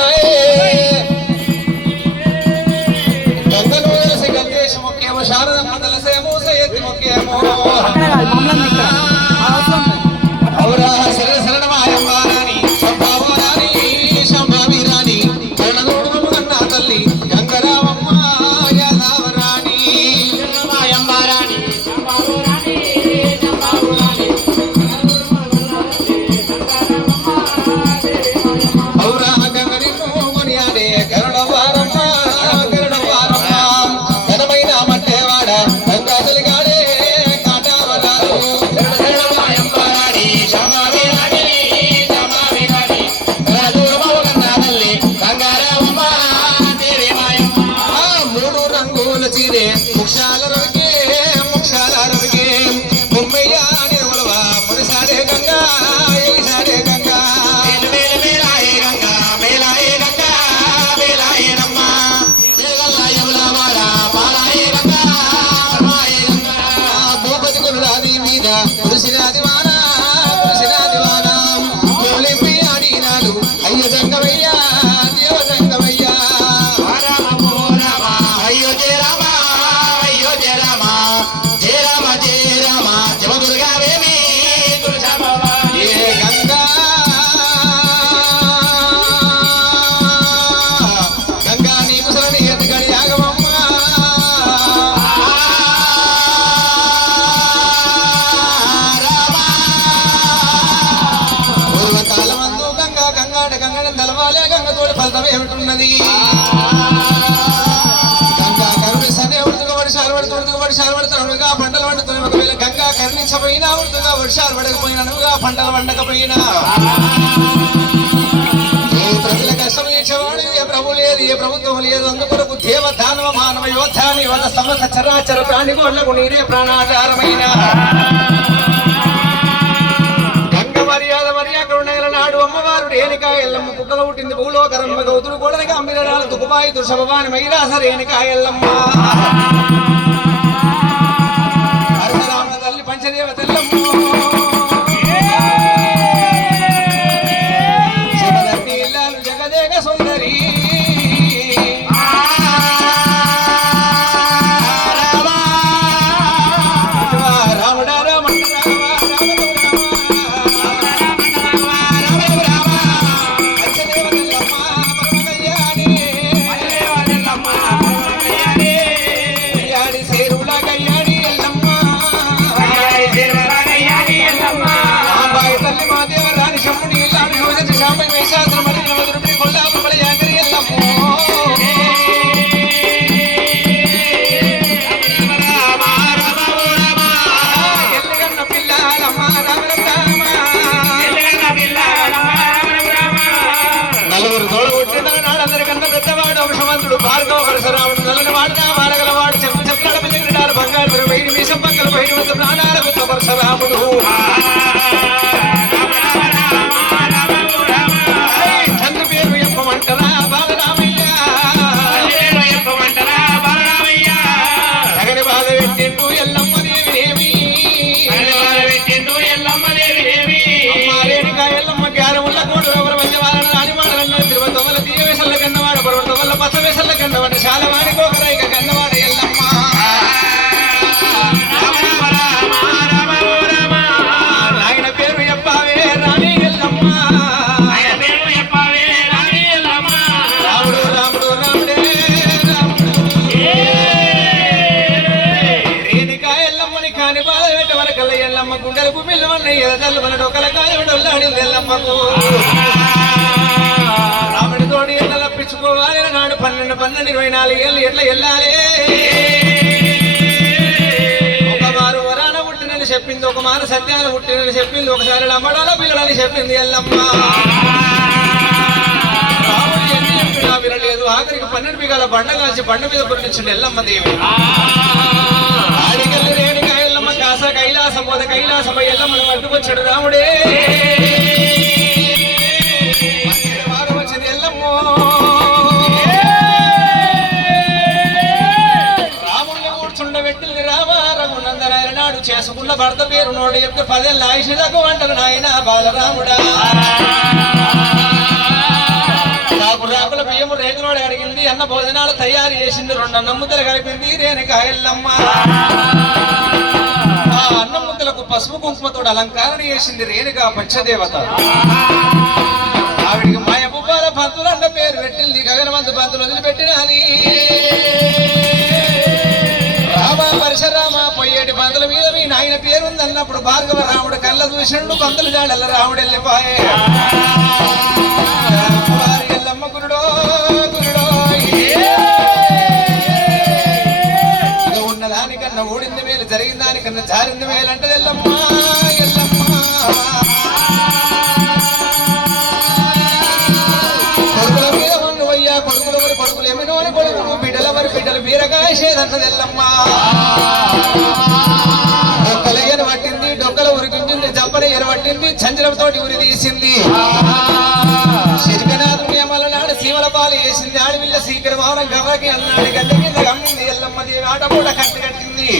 Ay. మీద ఋషిరాజమాన పాలే గంగతోడి ఫలితం ఏమిటున్నది? గంగా కరుణిస్తనే ఉడుతుగా వర్షాలు పడుతూ ఉడుతుగా వర్షాలు పడుతున్నాడుగా పంటలు పండుతున్నాయి ఒకవేళ గంగా కరుణించపోయినా ఉడుతుగా వర్షాలు పడకపోయిననుగా పంటలు పండకపోయినా ప్రజల కష్టం ప్రభు లేదు ఏ ప్రభుత్వం లేదు అందుకొరకు దేవ దానవ మానవ యోధాని గంగ మర్యాద మర్యాద నాడు అమ్మవారు రేణికాయల్లమ్మ కుక్కలు పుట్టింది భూలోకరమ్మ గౌతులు కూడా అమ్మిరాలు తుకుపాయి దుషభవాని మైరాస రేణికాయల్లమ్మ పంచదేవ తెల్లమ్మ. నమ్మకు రాముడి తోడి ఎట్లా నాడు పన్నెండు పన్నెండు ఇరవై నాలుగు ఏళ్ళు ఎట్లా వెళ్ళాలి? ఒకమారు వరాన పుట్టినని చెప్పింది ఒక మారు సత్యాలు పుట్టినని చెప్పింది ఒకసారి నమ్మడాల పిల్లలని చెప్పింది ఎల్లమ్మ. వినలేదు. ఆఖరికి పన్నెండు బిగాల బండ కాల్చి బండ మీద పుట్టించండి ఎల్లమ్మ దేవి. ఆడికల్లి ఎల్లమ్మ కాస కైలాసం పోద కైలాసమ్మ ఎల్లమ్మను పట్టుకొచ్చాడు రాముడే. చెట్ల భర్త పేరు నోట చెప్తే పదేళ్ళ ఆయుషులకు అంటారు నాయన బాలరాముడా. రాకుల బియ్యము రేగునోడు అడిగింది అన్న భోజనాలు తయారు చేసింది రెండు అన్నముద్దలు కలిపింది రేణుక ఆ అన్నముద్దలకు పసుపు కుంకుమతో అలంకారణ చేసింది రేణుక పంచదేవత. ఆవిడికి మాయ పువ్వాల పంతులు అన్న పేరు పెట్టింది గగనమంత పంతులు వదిలిపెట్టినది ఆయన పేరుంది అన్నప్పుడు భార్గవ రాముడు కళ్ళ చూసిండు పంతులు జాడల రాముడు వెళ్ళిపోయే. ఎల్లమ్మ గురుడో గురుడో మేలు జారింది మేలు కొడుకుల మీద మన్ను అయ్యా కొడుకుల వారి కొడుకులు ఎమినో అని కొడుకులు బిడ్డల వారి బిడ్డలు బీరకాయ ఎల్లమ్మా. సంచలతోటి ఉరి తీసింది. శరికనాథ ప్రేమల నాడు వేసింది. ఆడవిల్ల శీకరవారం గవ్వకి అన్నాడు. గల్ల కింద గమ్మింది. ఎల్లమ్మ దేవి ఆటపూట కట్టి కట్టింది.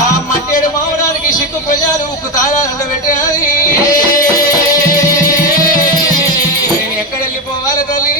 ఆ మట్టేడు మావడానికి సిక్కు ప్రజలు ఉక్కు తారాలు పెట్టాలి. ఎక్కడ వెళ్ళిపోవాలి తల్లి?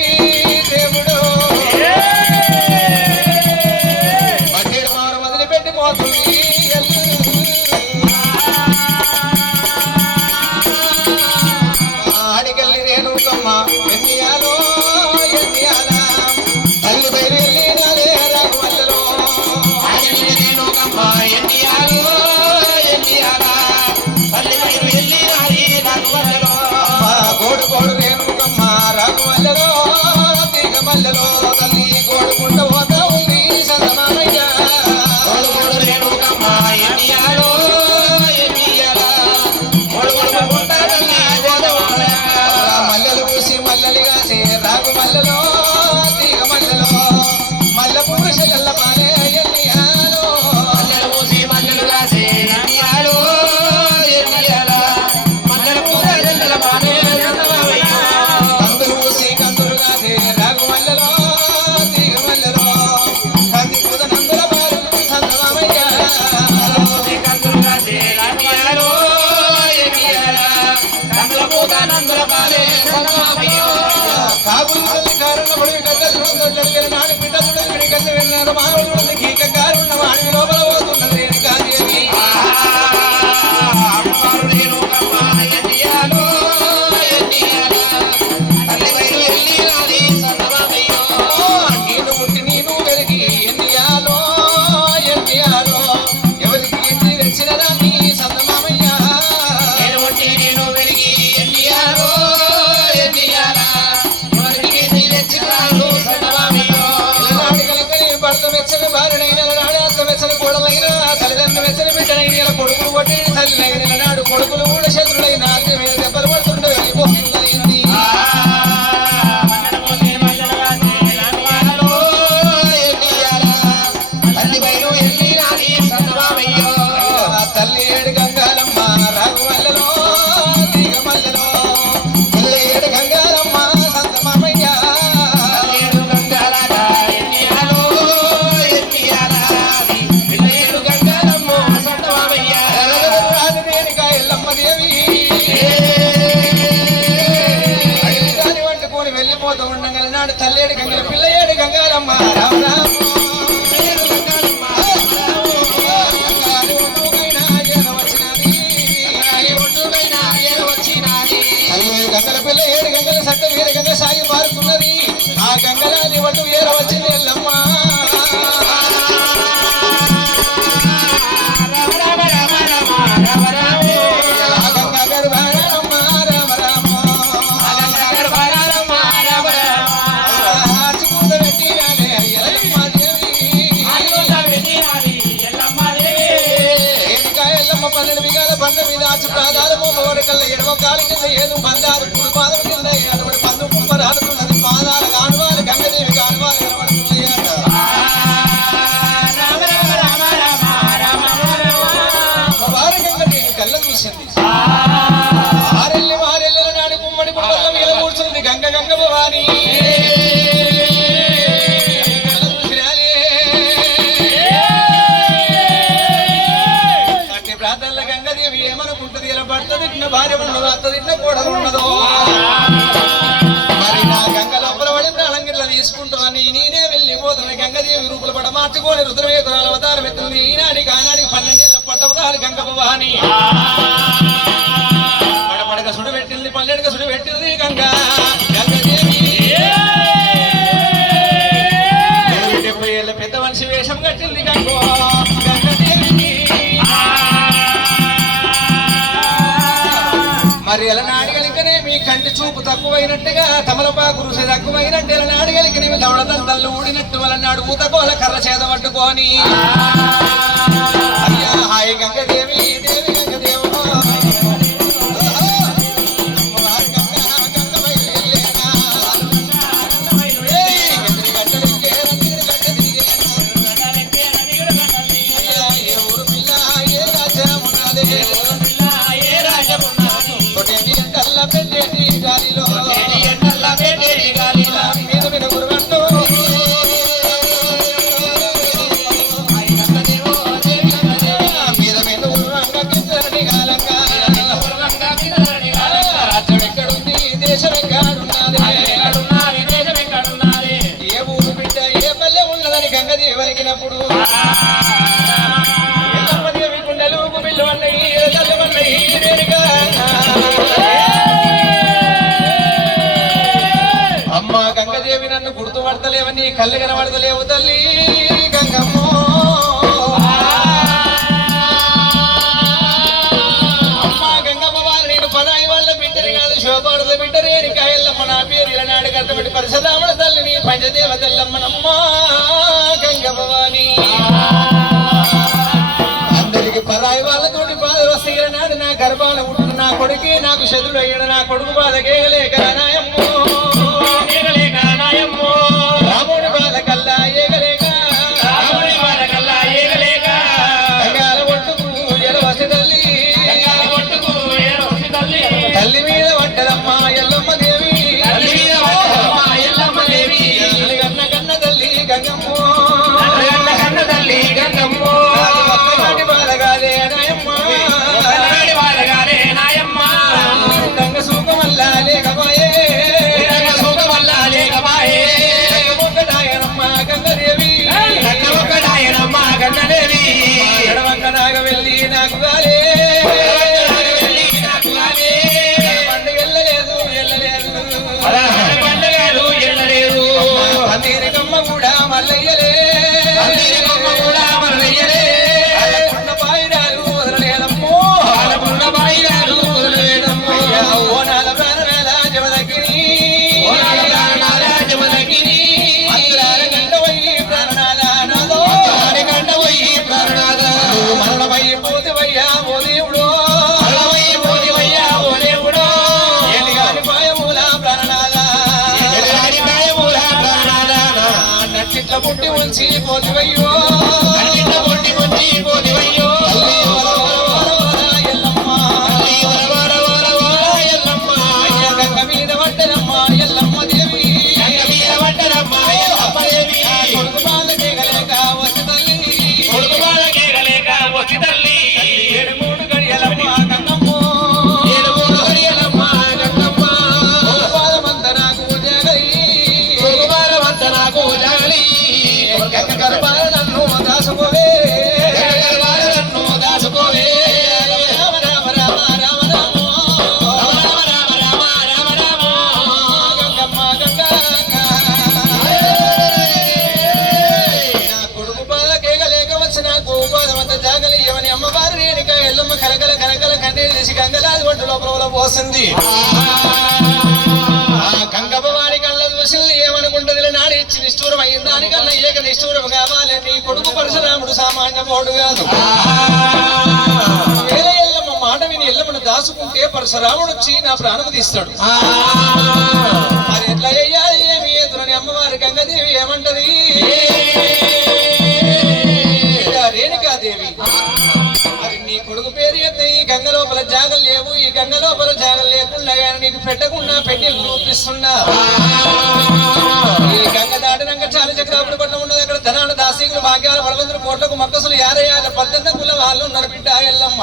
కాపులు కారణపడి గద్దలు గద్దలు నాడు బిడ్డలు కన్ను విన్నారు మానవులు காலுக்கு ஏதும் வந்தாரு ఉన్నదో మరి నా గంగ లోపల పడి ప్రాణంగిట్ల తీసుకుంటామని నేనే వెళ్ళిపోతున్న గంగదేవి రూపులు పడ మార్చుకొని రుద్రవేతురాల అవతారం ఎత్తుంది ఈనాడికి ఆనాడికి పన్నెండేళ్ళ పట్టపురాలు గంగ భవాని పడపడక సుడి పెట్టింది పల్లెడక సుడి పెట్టింది గంగ. గంగదేవి. డెబ్బై పెద్ద మనిషి వేషం కట్టింది మరి ఎలా చూపు తక్కువైనట్టుగా తమలపాకు రుచి తక్కువైనట్టు నాడు నాడిగలికనే మీ దవడదంతలు ఊడినట్టు వల్ల నాడు ఊతకోల కర్ర చేత పట్టుకొని అయ్యా హాయి గంగ దేవి గంగదేవో గుర్తుపడతలేవని కళ్ళు కనబడతలేవు తల్లి గంగమ్మ. అమ్మ గంగమ్మ వారు నేను పదాయి వాళ్ళ బిడ్డని కాదు శోభాడుల బిడ్డని అని కాయల్లమ్మ నా పేరు ఇలనాడు కట్టబడి పరిశురాముల తల్లిని పంచదేవ తల్లమ్మనమ్మ గంగమ్మవాణి అందరికి పరాయి వాళ్ళతోటి బాధ వస్తే నాడు నా గర్భాల ఉంటున్న నా కొడుకే నాకు శత్రుడు అయ్యాడు నా కొడుకు బాధ కేగలేక मोदी भैया मोदी దానికన్నా ఏక నిష్ఠూరం కావాలి నీ కొడుకు పరశురాముడు సామాన్య పోడు కాదు. వేరే ఎల్లమ్మ మాట విని ఎల్లమ్మను దాచుకుంటే పరశురాముడు వచ్చి నా ప్రాణం తీస్తాడు. మరి ఎట్లా చెయ్యాలి ఏమి? ఎదురని అమ్మవారి గంగదేవి ఏమంటది? రేణుకాదేవి. మరి నీ కొడుకు పేరు చెప్తే ఈ గంగ లోపల జాగలు లేవు. ఈ గంగ లోపల జాగలు లేకుండా నీకు పెట్టకుండా పెట్టి చూపిస్తున్నా. అక్కడ ధనాల దాసీకులు భాగ్యాల బలవంతులు కోట్లకు మొక్కసులు యాభై యాభై పద్దెనిమిది కుల వాళ్ళు ఉన్నారు బిడ్డ ఎల్లమ్మ.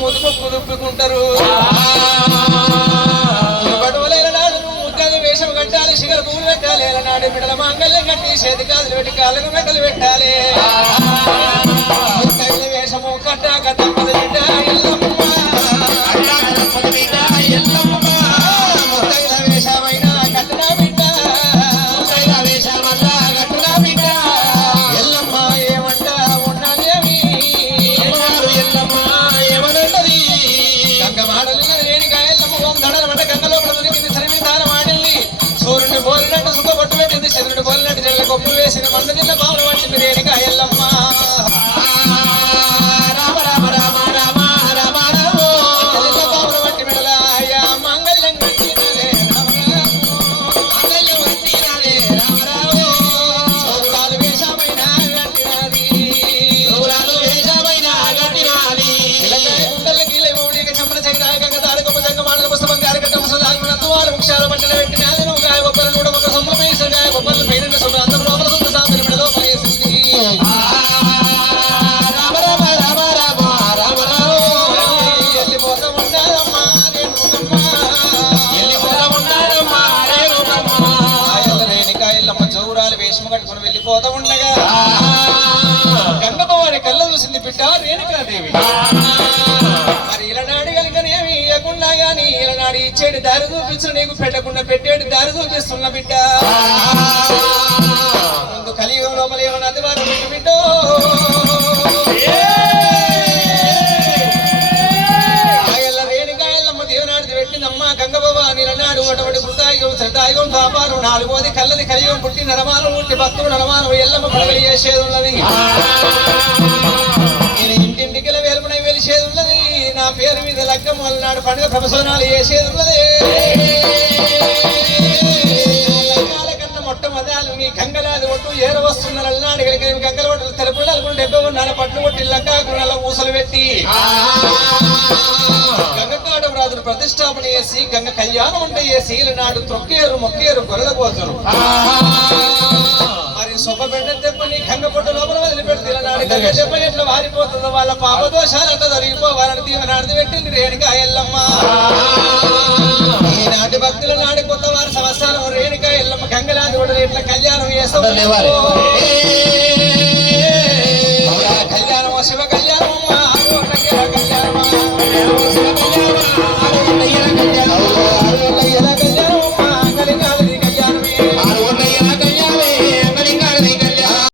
ముదుపు కుదుపుకుంటారు ఎలనాడు వేషం కట్టాలి శిఖర పువ్వు పెట్టాలి ఎలనాడు బిడల మాంగల్యం కట్టి చేతి కాదులు పెట్టి కాళ్ళకు మెట్టలు పెట్టాలి. జల్ల కొప్పు వేసిన మంద బిడ్డ రేణుకాదేవి. మరి ఇలనాడు కలిగనేమి ఇవ్వకుండా గాని ఇలనాడు ఇచ్చేడు దారి చూపించు నీకు పెట్టకుండా పెట్టేడు దారి చూపిస్తున్న బిడ్డ. ముందు కలియుగం లోపల ఏమన్నా అందుబాటు బిడ్డ? బిడ్డో నిలనాడు అటువంటి కృతాయుగం శ్రద్ధాయుగం పాపాలు నాలుగోది కల్లది కలియుగం పుట్టి నరమానం ఉంటే భక్తులు నరమానం ఎల్లమ్మ పడగలి చేసేది ఉన్నది. పేరు మీద లగ్గం వలనాడు పండుగ ప్రవసనాలు చేసేది ఉన్నది మొట్టమొదలు నీ గంగలాది ఒట్టు ఏర వస్తున్న అలనాడు కలిగి గంగల ఒట్టు తెలుపు నలుగురు డెబ్బై ఉన్నాడు పట్టు కొట్టి లక్క గుణాల ఊసలు పెట్టి గంగకాడ రాజును ప్రతిష్టాపన చేసి గంగ కళ్యాణం అంటే చేసి నాడు తొక్కేరు మొక్కేరు గొర్రెల కోతురు మరి సొప్ప బిడ్డ దెబ్బ నీ గంగ పొట్టు గంగ దెబ్బ ఎట్లా వారిపోతుందో వాళ్ళ పాప దోషాలంతా జరిగిపోవాలని దీవెనాడిది పెట్టింది రేణుగా ఎల్లమ్మ. ఈనాటి భక్తుల నాడి కొత్త వారి సంవత్సరం రేణుగా ఎల్లమ్మ గంగలాది కూడా ఎట్లా కళ్యాణం చేస్తాం